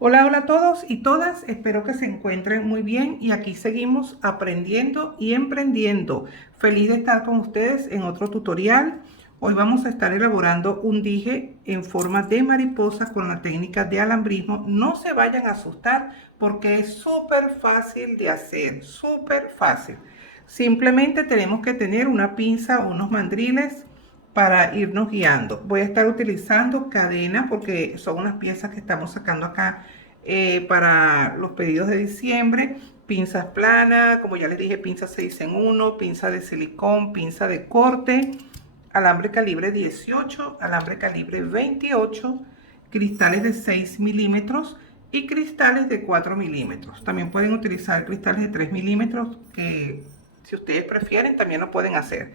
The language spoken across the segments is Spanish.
Hola, hola a todos y todas, espero que se encuentren muy bien y aquí seguimos aprendiendo y emprendiendo. Feliz de estar con ustedes en otro tutorial. Hoy vamos a estar elaborando un dije en forma de mariposa con la técnica de alambrismo. No se vayan a asustar porque es súper fácil de hacer, súper fácil. Simplemente tenemos que tener una pinza o unos mandriles para irnos guiando. Voy a estar utilizando cadena porque son unas piezas que estamos sacando acá para los pedidos de diciembre. Pinzas planas, como ya les dije, pinza 6 en 1, pinza de silicón, pinza de corte, alambre calibre 18, alambre calibre 28, cristales de 6 milímetros y cristales de 4 milímetros. También pueden utilizar cristales de 3 milímetros que si ustedes prefieren también lo pueden hacer.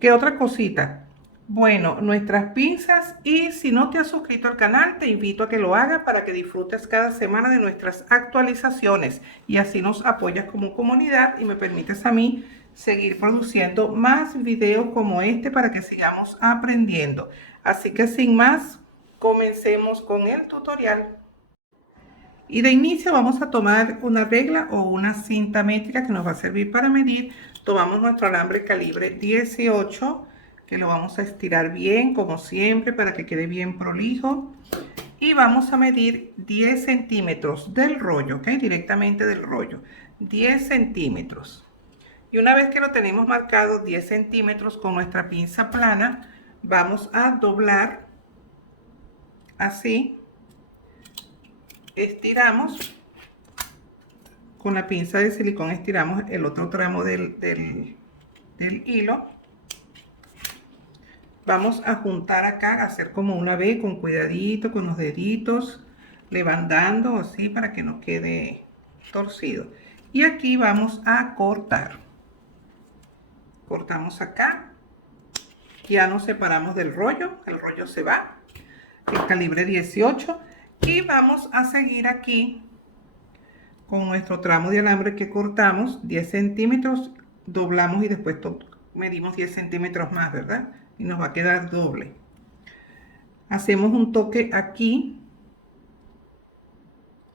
¿Qué otra cosita? Bueno, nuestras pinzas, y si no te has suscrito al canal, te invito a que lo hagas para que disfrutes cada semana de nuestras actualizaciones y así nos apoyas como comunidad y me permites a mí seguir produciendo más videos como este para que sigamos aprendiendo. Así que sin más, comencemos con el tutorial. Y de inicio vamos a tomar una regla o una cinta métrica que nos va a servir para medir. Tomamos nuestro alambre calibre 18, que lo vamos a estirar bien como siempre para que quede bien prolijo. Y vamos a medir 10 centímetros del rollo, ¿ok? Directamente del rollo. 10 centímetros. Y una vez que lo tenemos marcado 10 centímetros con nuestra pinza plana, vamos a doblar así. Estiramos. Con la pinza de silicón estiramos el otro tramo del hilo. Vamos a juntar acá, a hacer como una V con cuidadito, con los deditos, levantando así para que no quede torcido. Y aquí vamos a cortar. Cortamos acá. Ya nos separamos del rollo, el rollo se va, el calibre 18. Y vamos a seguir aquí con nuestro tramo de alambre que cortamos 10 centímetros, doblamos y después medimos 10 centímetros más, ¿verdad? Y nos va a quedar doble. Hacemos un toque aquí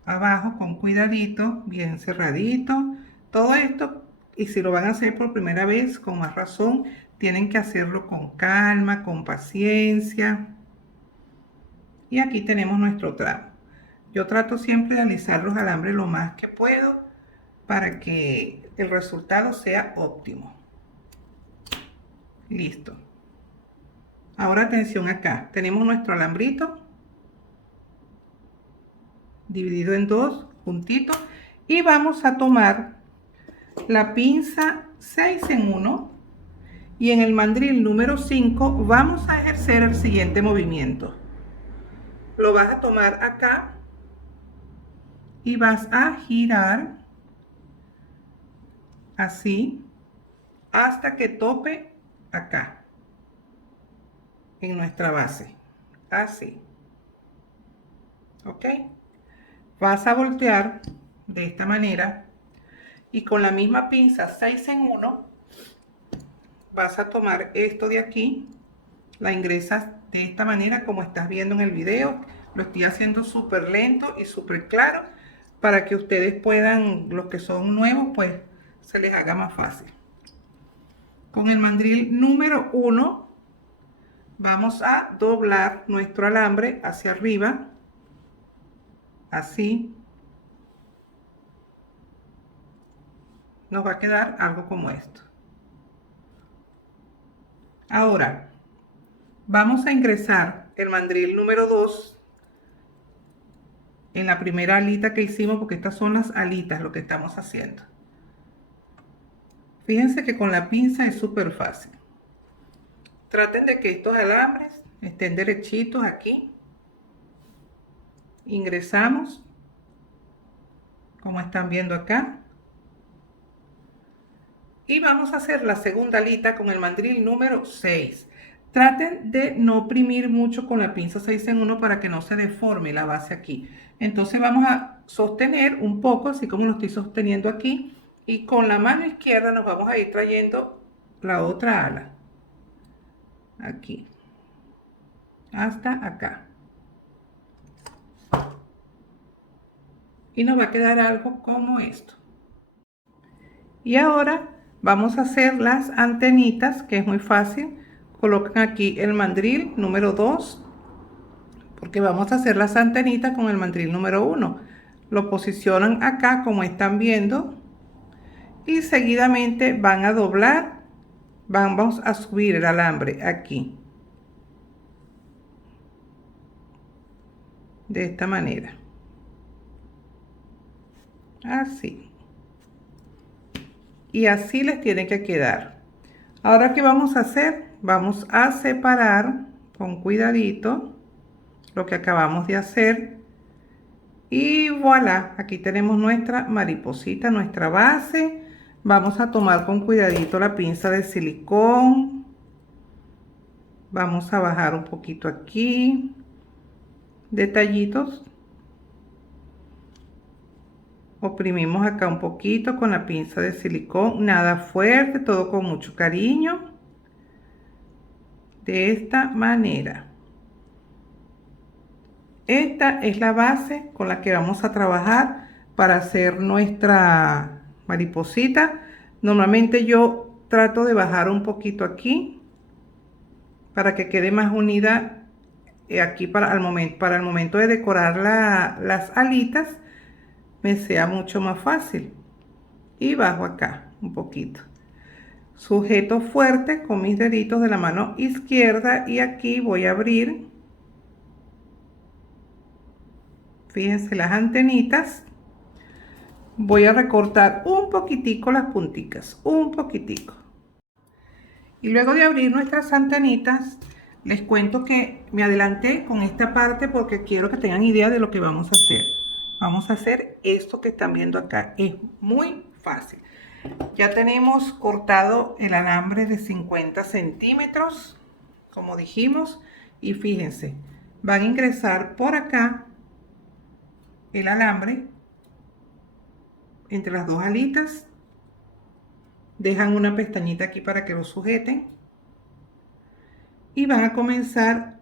abajo con cuidadito, bien cerradito. Todo esto, y si lo van a hacer por primera vez, con más razón, tienen que hacerlo con calma, con paciencia. Y aquí tenemos nuestro tramo. Yo trato siempre de alisar los alambres lo más que puedo para que el resultado sea óptimo. Listo. Ahora atención acá. Tenemos nuestro alambrito dividido en dos, juntito. Y vamos a tomar la pinza 6 en 1 y en el mandril número 5 vamos a ejercer el siguiente movimiento. Lo vas a tomar acá y vas a girar así hasta que tope acá en nuestra base, así, ¿ok? Vas a voltear de esta manera y con la misma pinza 6 en 1 vas a tomar esto de aquí, la ingresas de esta manera como estás viendo en el video. Lo estoy haciendo súper lento y súper claro para que ustedes puedan, los que son nuevos, pues se les haga más fácil. Con el mandril número 1 vamos a doblar nuestro alambre hacia arriba, así. Nos va a quedar algo como esto. Ahora, vamos a ingresar el mandril número 2 en la primera alita que hicimos, porque estas son las alitas lo que estamos haciendo. Fíjense que con la pinza es súper fácil. Traten de que estos alambres estén derechitos aquí. Ingresamos, como están viendo acá. Y vamos a hacer la segunda alita con el mandril número 6. Traten de no oprimir mucho con la pinza 6 en 1 para que no se deforme la base aquí. Entonces vamos a sostener un poco, así como lo estoy sosteniendo aquí. Y con la mano izquierda nos vamos a ir trayendo la otra ala. Aquí. Hasta acá. y nos va a quedar algo como esto. Y ahora vamos a hacer las antenitas, que es muy fácil. Colocan aquí el mandril número 2, porque vamos a hacer las antenitas con el mandril número 1. Lo posicionan acá como están viendo y seguidamente van a doblar, vamos a subir el alambre aquí, de esta manera, así, y así les tiene que quedar. Ahora, ¿qué vamos a hacer? Vamos a separar con cuidadito lo que acabamos de hacer y voilà, aquí tenemos nuestra mariposita, nuestra base. Vamos a tomar con cuidadito la pinza de silicón, vamos a bajar un poquito aquí, detallitos, oprimimos acá un poquito con la pinza de silicón, nada fuerte, todo con mucho cariño, de esta manera. Esta es la base con la que vamos a trabajar para hacer nuestra mariposita. Normalmente yo trato de bajar un poquito aquí para que quede más unida aquí para el momento de decorar las alitas me sea mucho más fácil. Y bajo acá un poquito. Sujeto fuerte con mis deditos de la mano izquierda y aquí voy a abrir. Fíjense las antenitas. Voy a recortar un poquitico las punticas, un poquitico. Y luego de abrir nuestras antenitas, les cuento que me adelanté con esta parte porque quiero que tengan idea de lo que vamos a hacer. Vamos a hacer esto que están viendo acá. Es muy fácil. Ya tenemos cortado el alambre de 50 centímetros, como dijimos. Y fíjense, van a ingresar por acá el alambre entre las dos alitas, dejan una pestañita aquí para que lo sujeten y van a comenzar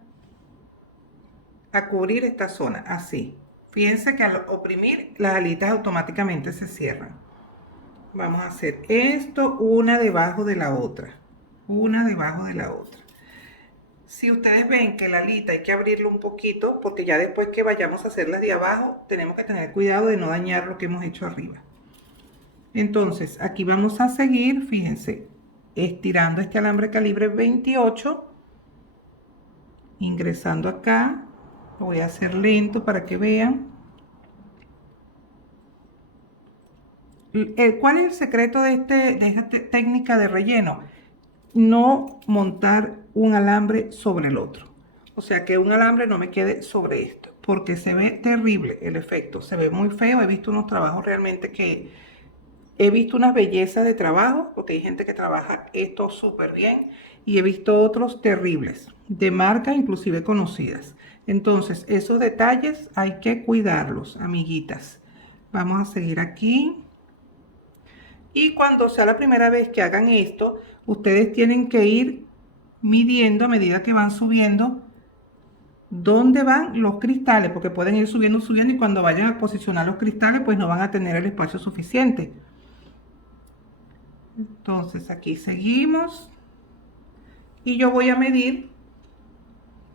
a cubrir esta zona así. Fíjense que al oprimir las alitas automáticamente se cierran. Vamos a hacer esto una debajo de la otra, una debajo de la otra. Si ustedes ven que la alita hay que abrirlo un poquito, porque ya después que vayamos a hacer las de abajo tenemos que tener cuidado de no dañar lo que hemos hecho arriba. Entonces aquí vamos a seguir, fíjense, estirando este alambre calibre 28, ingresando acá. Lo voy a hacer lento para que vean. ¿Cuál es el secreto de esta técnica de relleno? No montar un alambre sobre el otro. O sea, que un alambre no me quede sobre esto, porque se ve terrible el efecto, se ve muy feo. He visto unos trabajos realmente que... He visto unas bellezas de trabajo, porque hay gente que trabaja esto súper bien, y he visto otros terribles, de marcas inclusive conocidas. Entonces, esos detalles hay que cuidarlos, amiguitas. Vamos a seguir aquí. Y cuando sea la primera vez que hagan esto, ustedes tienen que ir midiendo a medida que van subiendo dónde van los cristales, porque pueden ir subiendo, subiendo, y cuando vayan a posicionar los cristales, pues no van a tener el espacio suficiente. Entonces aquí seguimos y yo voy a medir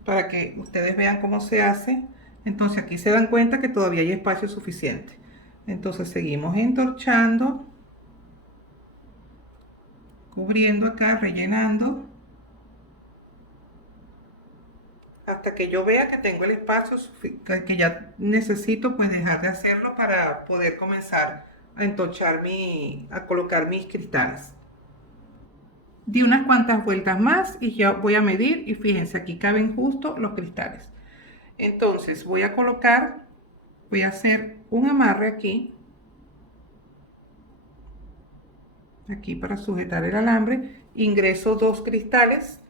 para que ustedes vean cómo se hace. Entonces aquí se dan cuenta que todavía hay espacio suficiente. Entonces seguimos entorchando, cubriendo acá, rellenando, hasta que yo vea que tengo el espacio que ya necesito pues dejar de hacerlo para poder comenzar a entorchar a colocar mis cristales. Di unas cuantas vueltas más y ya voy a medir, y fíjense, aquí caben justo los cristales. Entonces voy a colocar, voy a hacer un amarre aquí para sujetar el alambre. Ingreso dos cristales,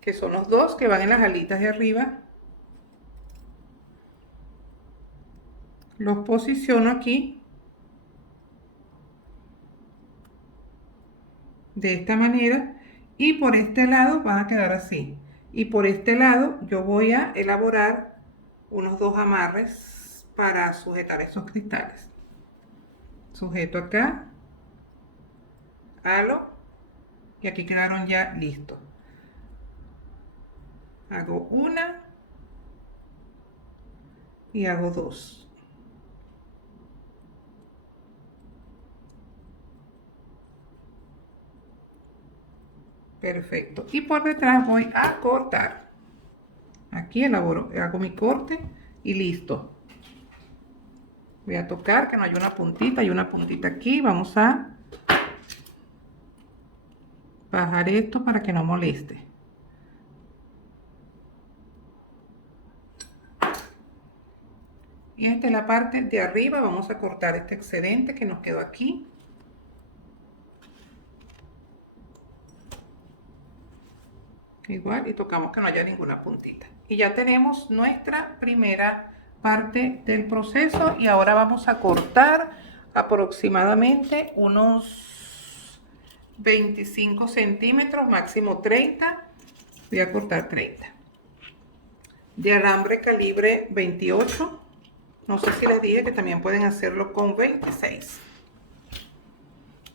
que son los dos que van en las alitas de arriba. Los posiciono aquí de esta manera, y por este lado van a quedar así. Y por este lado yo voy a elaborar unos dos amarres para sujetar estos cristales. Sujeto acá, halo y aquí quedaron ya listos. Hago una y hago dos. Perfecto. Y por detrás voy a cortar. Aquí elaboro, hago mi corte y listo. Voy a tocar que no haya una puntita, hay una puntita aquí. Vamos a bajar esto para que no moleste. Y esta es la parte de arriba. Vamos a cortar este excedente que nos quedó aquí. Igual, y tocamos que no haya ninguna puntita. Y ya tenemos nuestra primera parte del proceso. Y ahora vamos a cortar aproximadamente unos 25 centímetros, máximo 30. Voy a cortar 30. De alambre calibre 28. No sé si les dije que también pueden hacerlo con 26.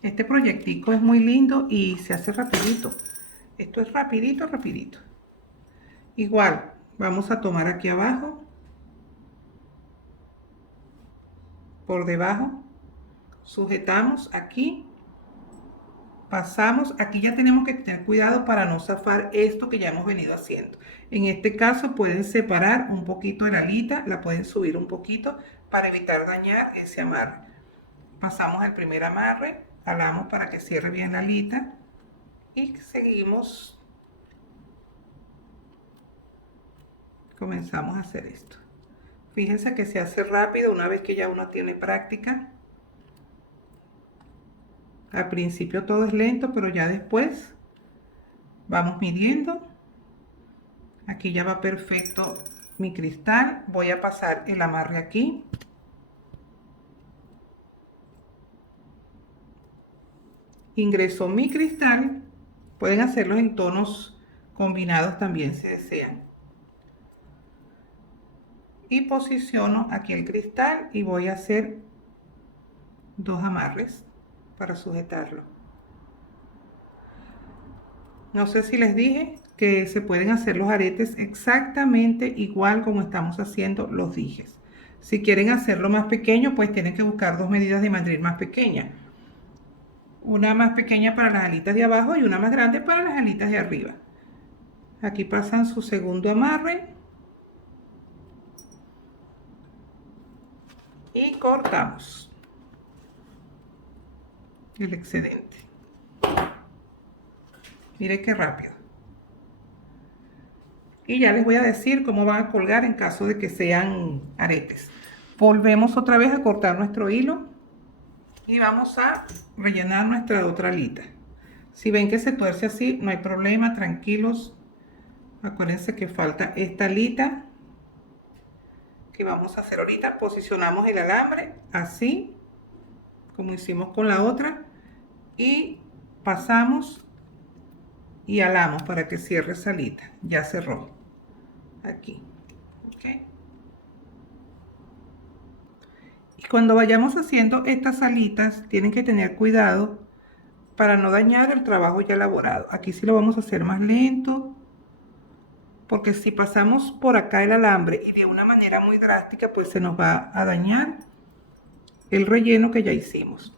Este proyectico es muy lindo y se hace rapidito. Esto es rapidito, rapidito. Igual, vamos a tomar aquí abajo, por debajo, sujetamos aquí, pasamos. Aquí ya tenemos que tener cuidado para no zafar esto que ya hemos venido haciendo. En este caso pueden separar un poquito de la alita, la pueden subir un poquito para evitar dañar ese amarre. Pasamos el primer amarre, jalamos para que cierre bien la alita y seguimos. Comenzamos a hacer esto. Fíjense que se hace rápido una vez que ya uno tiene práctica. Al principio todo es lento, pero ya después vamos midiendo. Aquí ya va perfecto mi cristal. Voy a pasar el amarre aquí. Ingreso mi cristal. Pueden hacerlo en tonos combinados también si desean. Y posiciono aquí el cristal y voy a hacer dos amarres para sujetarlo. No sé si les dije que se pueden hacer los aretes exactamente igual como estamos haciendo los dijes. Si quieren hacerlo más pequeño, pues tienen que buscar dos medidas de mandril más pequeñas. Una más pequeña para las alitas de abajo y una más grande para las alitas de arriba. Aquí pasan su segundo amarre. Y cortamos el excedente. Mire qué rápido. Y ya les voy a decir cómo van a colgar en caso de que sean aretes. Volvemos otra vez a cortar nuestro hilo y vamos a rellenar nuestra otra alita. Si ven que se tuerce así, no hay problema, tranquilos. Acuérdense que falta esta alita que vamos a hacer ahorita. Posicionamos el alambre así, como hicimos con la otra, y pasamos y alamos para que cierre esa alita. Ya cerró aquí. ¿Okay? Y cuando vayamos haciendo estas alitas, tienen que tener cuidado para no dañar el trabajo ya elaborado. Aquí sí lo vamos a hacer más lento, porque si pasamos por acá el alambre y de una manera muy drástica, pues se nos va a dañar el relleno que ya hicimos.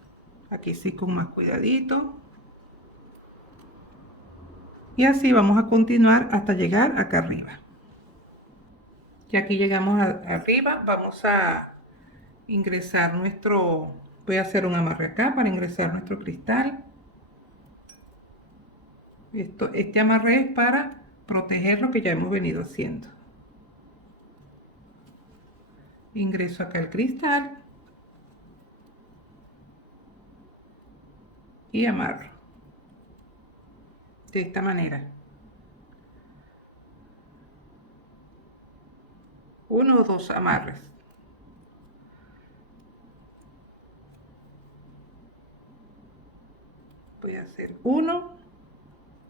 Aquí sí con más cuidadito. Y así vamos a continuar hasta llegar acá arriba. Y aquí llegamos arriba, vamos a ingresar nuestro, voy a hacer un amarre acá para ingresar nuestro cristal. Este amarre es para proteger lo que ya hemos venido haciendo. Ingreso acá el cristal y amarro de esta manera. Uno o dos amarres. Voy a hacer uno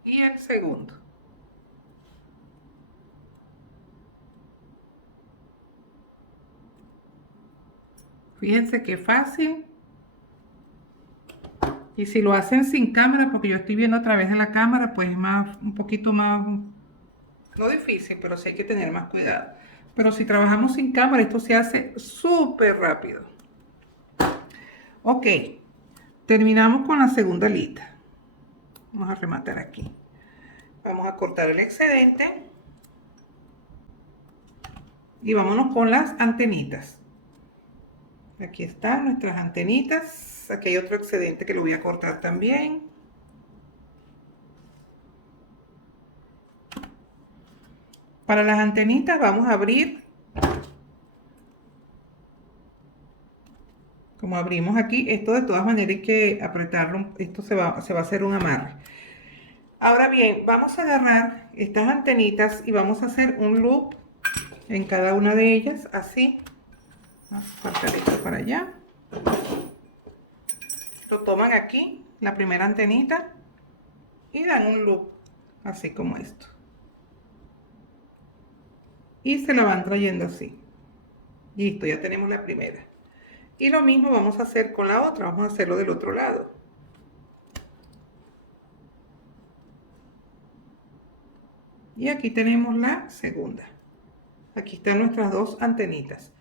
y el segundo. Fíjense qué fácil. Y si lo hacen sin cámara, porque yo estoy viendo a través de la cámara, pues es más, un poquito más, no difícil, pero sí hay que tener más cuidado. Pero si trabajamos sin cámara, esto se hace súper rápido. Ok, terminamos con la segunda alita. Vamos a rematar aquí. Vamos a cortar el excedente. Y vámonos con las antenitas. Aquí están nuestras antenitas. Aquí hay otro excedente que lo voy a cortar también. Para las antenitas vamos a abrir, como abrimos aquí, esto de todas maneras hay que apretarlo, esto se va a hacer un amarre. Ahora bien, vamos a agarrar estas antenitas y vamos a hacer un loop en cada una de ellas, así. Vamos a apartar esto para allá. Lo toman aquí, la primera antenita, y dan un loop, así como esto. Y se la van trayendo así. Listo, ya tenemos la primera. Y lo mismo vamos a hacer con la otra, vamos a hacerlo del otro lado. Y aquí tenemos la segunda. Aquí están nuestras dos antenitas.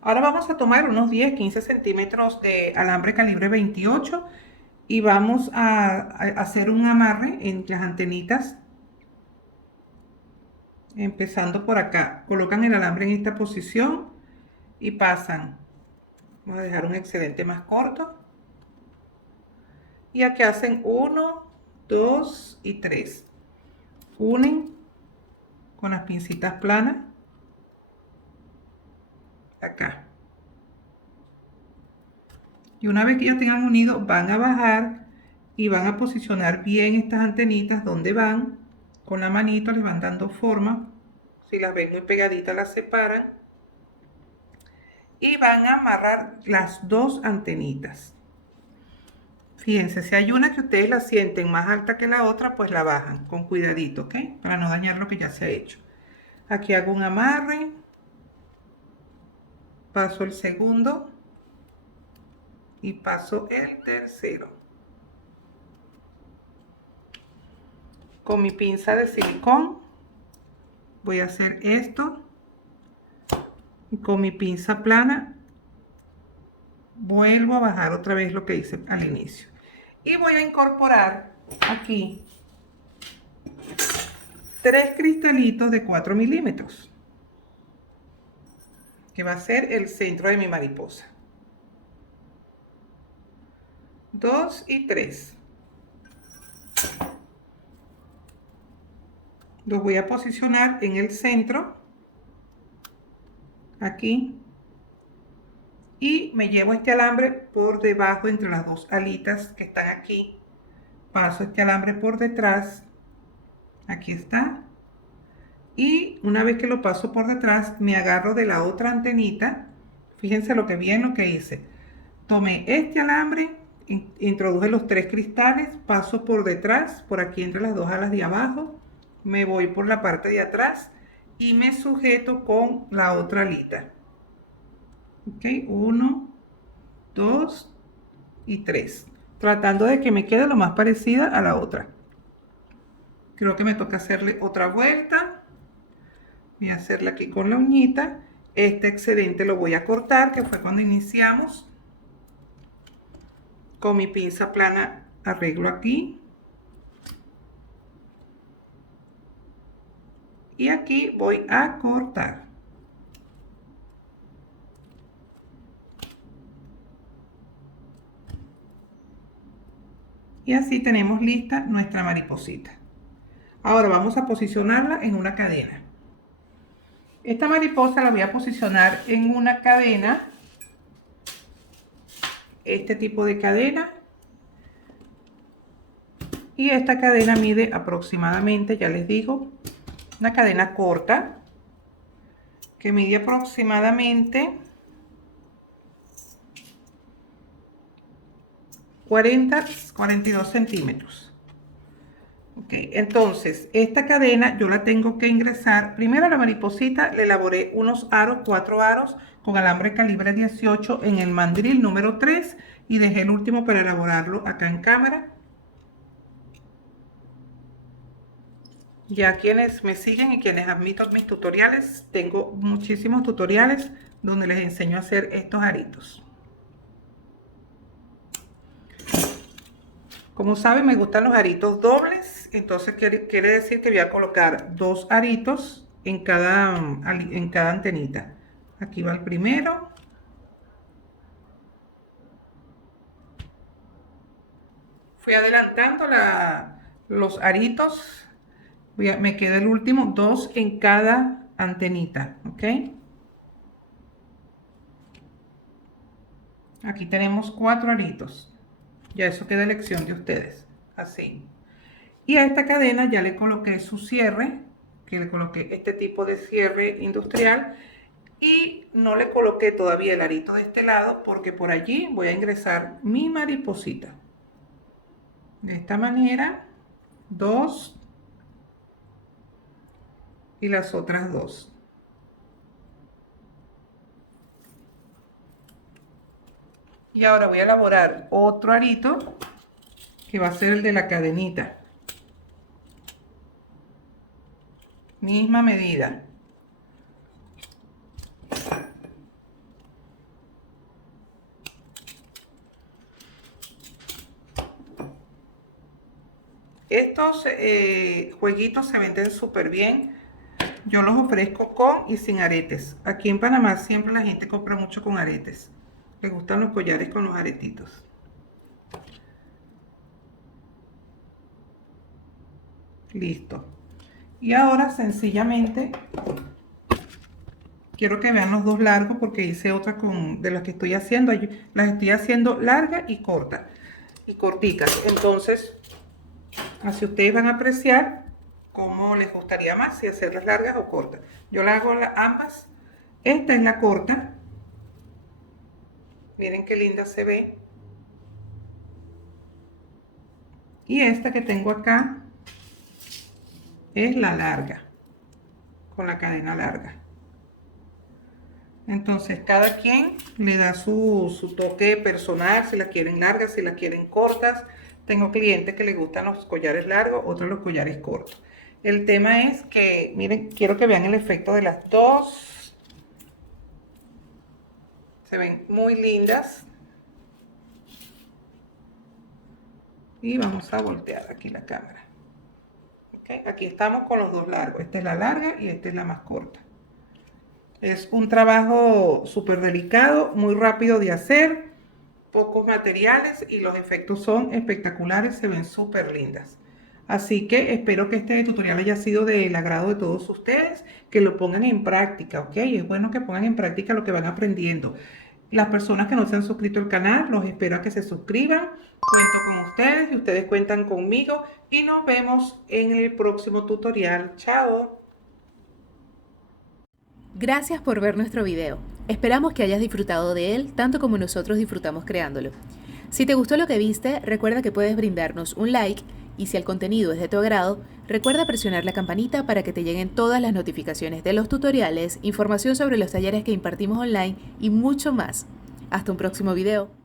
Ahora vamos a tomar unos 10-15 centímetros de alambre calibre 28 y vamos a hacer un amarre en las antenitas. Empezando por acá, colocan el alambre en esta posición y pasan. Vamos a dejar un excedente más corto. Y aquí hacen 1, 2 y 3. Unen con las pincitas planas acá. Y una vez que ya tengan unido, van a bajar y van a posicionar bien estas antenitas donde van. Con la manito les van dando forma. Si las ven muy pegaditas, las separan. Y van a amarrar las dos antenitas. Fíjense, si hay una que ustedes la sienten más alta que la otra, pues la bajan con cuidadito, ¿ok? Para no dañar lo que ya se ha hecho. Aquí hago un amarre. Paso el segundo. Y paso el tercero. Con mi pinza de silicón voy a hacer esto. Y con mi pinza plana vuelvo a bajar otra vez lo que hice al inicio. Y voy a incorporar aquí 3 cristalitos de 4 milímetros. Que va a ser el centro de mi mariposa. 2 y 3. Los voy a posicionar en el centro. Aquí. Y me llevo este alambre por debajo entre las dos alitas que están aquí. Paso este alambre por detrás. Aquí está. Y una vez que lo paso por detrás, me agarro de la otra antenita. Fíjense lo que hice. Tomé este alambre, introduje los 3 cristales, paso por detrás, por aquí entre las dos alas de abajo. Me voy por la parte de atrás y me sujeto con la otra alita. Ok, 1, 2 y 3. Tratando de que me quede lo más parecida a la otra. Creo que me toca hacerle otra vuelta. Voy a hacerla aquí con la uñita. Este excedente lo voy a cortar, que fue cuando iniciamos. Con mi pinza plana arreglo aquí. Y aquí voy a cortar. Y así tenemos lista nuestra mariposita. Ahora vamos a posicionarla en una cadena. Esta mariposa la voy a posicionar en una cadena. Este tipo de cadena. Y esta cadena mide aproximadamente, ya les digo, una cadena corta. Que mide aproximadamente 42 centímetros. Ok, entonces esta cadena yo la tengo que ingresar. Primero a la mariposita le elaboré unos aros, 4 aros con alambre calibre 18 en el mandril número 3 y dejé el último para elaborarlo acá en cámara. Ya quienes me siguen y quienes han visto mis tutoriales, tengo muchísimos tutoriales donde les enseño a hacer estos aritos. Como saben, me gustan los aritos dobles, entonces quiere decir que voy a colocar 2 aritos en cada antenita. Aquí va el primero. Fui adelantando los aritos. Me queda el último, 2 en cada antenita, ¿ok? Aquí tenemos 4 aritos. Ya eso queda elección de ustedes, así. Y a esta cadena ya le coloqué su cierre, que le coloqué este tipo de cierre industrial. Y no le coloqué todavía el arito de este lado porque por allí voy a ingresar mi mariposita. De esta manera, 2 y las otras 2. Y ahora voy a elaborar otro arito que va a ser el de la cadenita. Misma medida. Estos jueguitos se venden súper bien. Yo los ofrezco con y sin aretes. Aquí en Panamá siempre la gente compra mucho con aretes. Les gustan los collares con los aretitos. Listo. Y ahora sencillamente quiero que vean los dos largos porque hice otra de las que estoy haciendo. Las estoy haciendo largas y cortas y corticas. Entonces, así ustedes van a apreciar cómo les gustaría más, si hacerlas largas o cortas. Yo las hago ambas. Esta es la corta. Miren qué linda se ve. Y esta que tengo acá es la larga, con la cadena larga. Entonces cada quien le da su toque personal, si las quieren largas, si las quieren cortas. Tengo clientes que les gustan los collares largos, otros los collares cortos. El tema es que, miren, quiero que vean el efecto de las dos. Se ven muy lindas. Y vamos a voltear aquí la cámara. ¿Okay? Aquí estamos con los dos largos. Esta es la larga y esta es la más corta. Es un trabajo súper delicado, muy rápido de hacer, pocos materiales y los efectos son espectaculares, se ven súper lindas. Así que espero que este tutorial haya sido del agrado de todos ustedes, que lo pongan en práctica, ¿ok? Es bueno que pongan en práctica lo que van aprendiendo. Las personas que no se han suscrito al canal, los espero a que se suscriban. Cuento con ustedes y ustedes cuentan conmigo y nos vemos en el próximo tutorial. ¡Chao! Gracias por ver nuestro video. Esperamos que hayas disfrutado de él tanto como nosotros disfrutamos creándolo. Si te gustó lo que viste, recuerda que puedes brindarnos un like y si el contenido es de tu agrado, recuerda presionar la campanita para que te lleguen todas las notificaciones de los tutoriales, información sobre los talleres que impartimos online y mucho más. Hasta un próximo video.